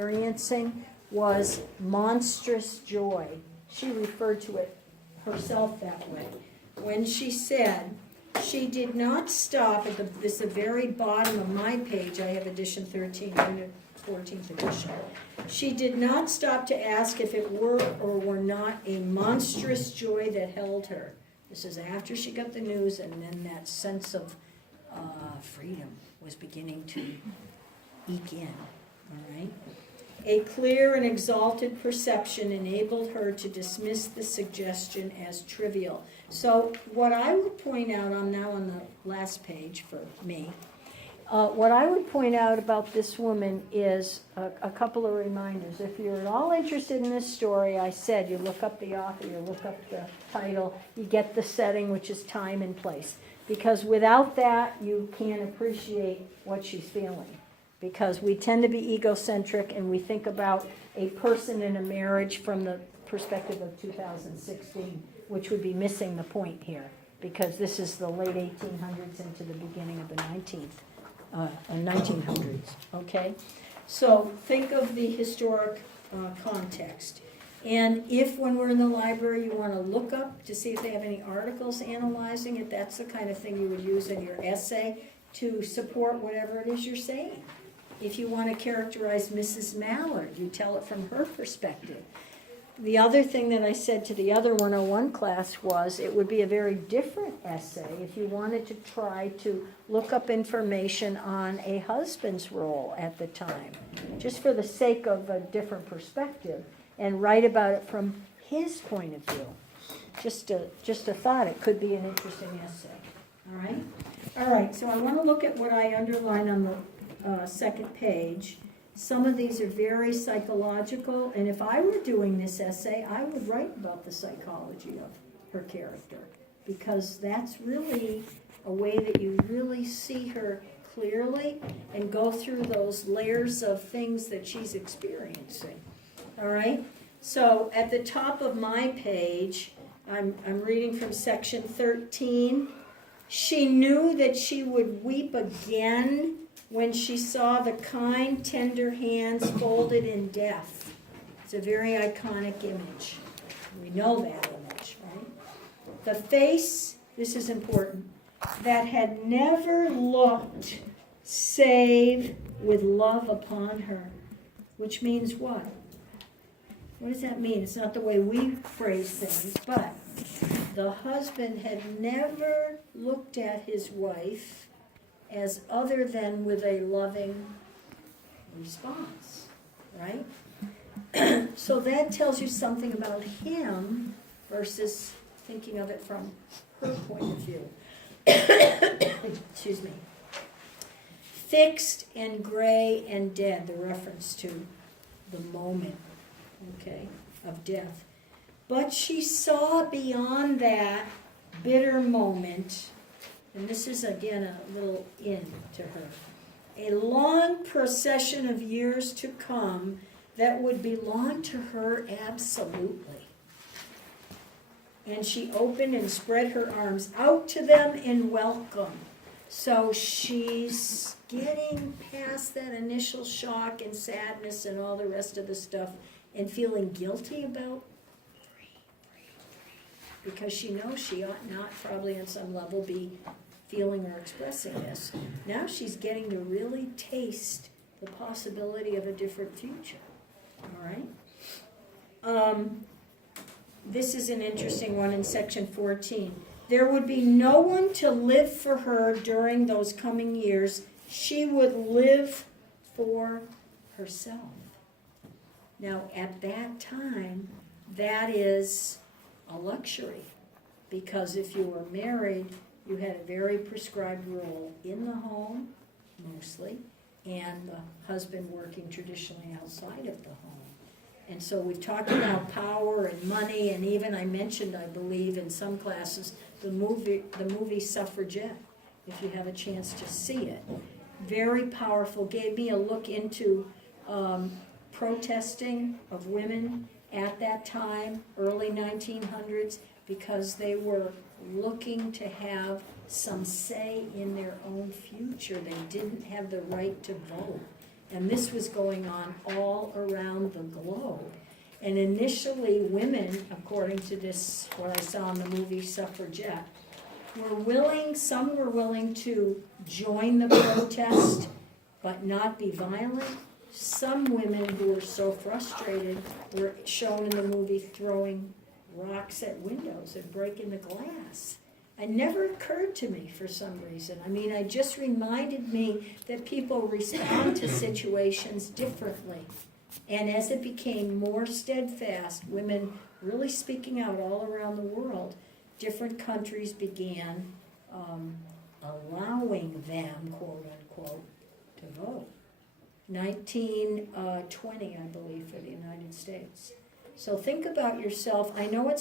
experiencing was monstrous joy. She referred to it herself that way. When she said, she did not stop at the very bottom of my page, I have edition 13, I'm in 14th edition. She did not stop to ask if it were or were not a monstrous joy that held her. This is after she got the news, and then that sense of freedom was beginning to eke in, all right? A clear and exalted perception enabled her to dismiss the suggestion as trivial. So what I would point out, I'm now on the last page for me, what I would point out about this woman is a couple of reminders. If you're at all interested in this story, I said you look up the author, you look up the title, you get the setting, which is time and place. Because without that, you can't appreciate what she's feeling. Because we tend to be egocentric and we think about a person in a marriage from the perspective of 2016, which would be missing the point here, because this is the late 1800s into the beginning of the 1900s, okay? So think of the historic context. And if when we're in the library you want to look up to see if they have any articles analyzing it, that's the kind of thing you would use in your essay to support whatever it is you're saying. If you want to characterize Mrs. Mallard, you tell it from her perspective. The other thing that I said to the other 101 class was it would be a very different essay if you wanted to try to look up information on a husband's role at the time, just for the sake of a different perspective, and write about it from his point of view. Just a thought, it could be an interesting essay. All right? All right, so I want to look at what I underlined on the second page. Some of these are very psychological, and if I were doing this essay, I would write about the psychology of her character, because that's really a way that you really see her clearly and go through those layers of things that she's experiencing. All right? So at the top of my page, I'm reading from section 13. She knew that she would weep again when she saw the kind, tender hands folded in death. It's a very iconic image. We know that image, right? The face, this is important, that had never looked save with love upon her. Which means what? What does that mean? It's not the way we phrase things, but the husband had never looked at his wife as other than with a loving response, right? So that tells you something about him versus thinking of it from her point of view. Excuse me. Fixed and gray and dead, the reference to the moment, okay, of death. But she saw beyond that bitter moment, and this is again a little in to her, a long procession of years to come that would belong to her absolutely. And she opened and spread her arms out to them in welcome. So she's getting past that initial shock and sadness and all the rest of the stuff and feeling guilty about, because she knows she ought not probably on some level be feeling or expressing this. Now she's getting to really taste the possibility of a different future. All right? This is an interesting one in section 14. There would be no one to live for her during those coming years. She would live for herself. Now, at that time, that is a luxury, because if you were married, you had a very prescribed role in the home, mostly, and the husband working traditionally outside of the home. And so we've talked about power and money, and even I mentioned, I believe, in some classes, the movie Suffragette, if you have a chance to see it. Very powerful, gave me a look into protesting of women at that time, early 1900s, because they were looking to have some say in their own future. They didn't have the right to vote. And this was going on all around the globe. And initially, women, according to this, what I saw in the movie Suffragette, some were willing to join the protest, but not be violent. Some women who were so frustrated were shown in the movie throwing rocks at windows and breaking the glass. It never occurred to me for some reason. I mean, it just reminded me that people respond to situations differently. And as it became more steadfast, women really speaking out all around the world, different countries began allowing them, quote unquote, to vote. 1920, I believe, for the United States. So think about yourself. I know it's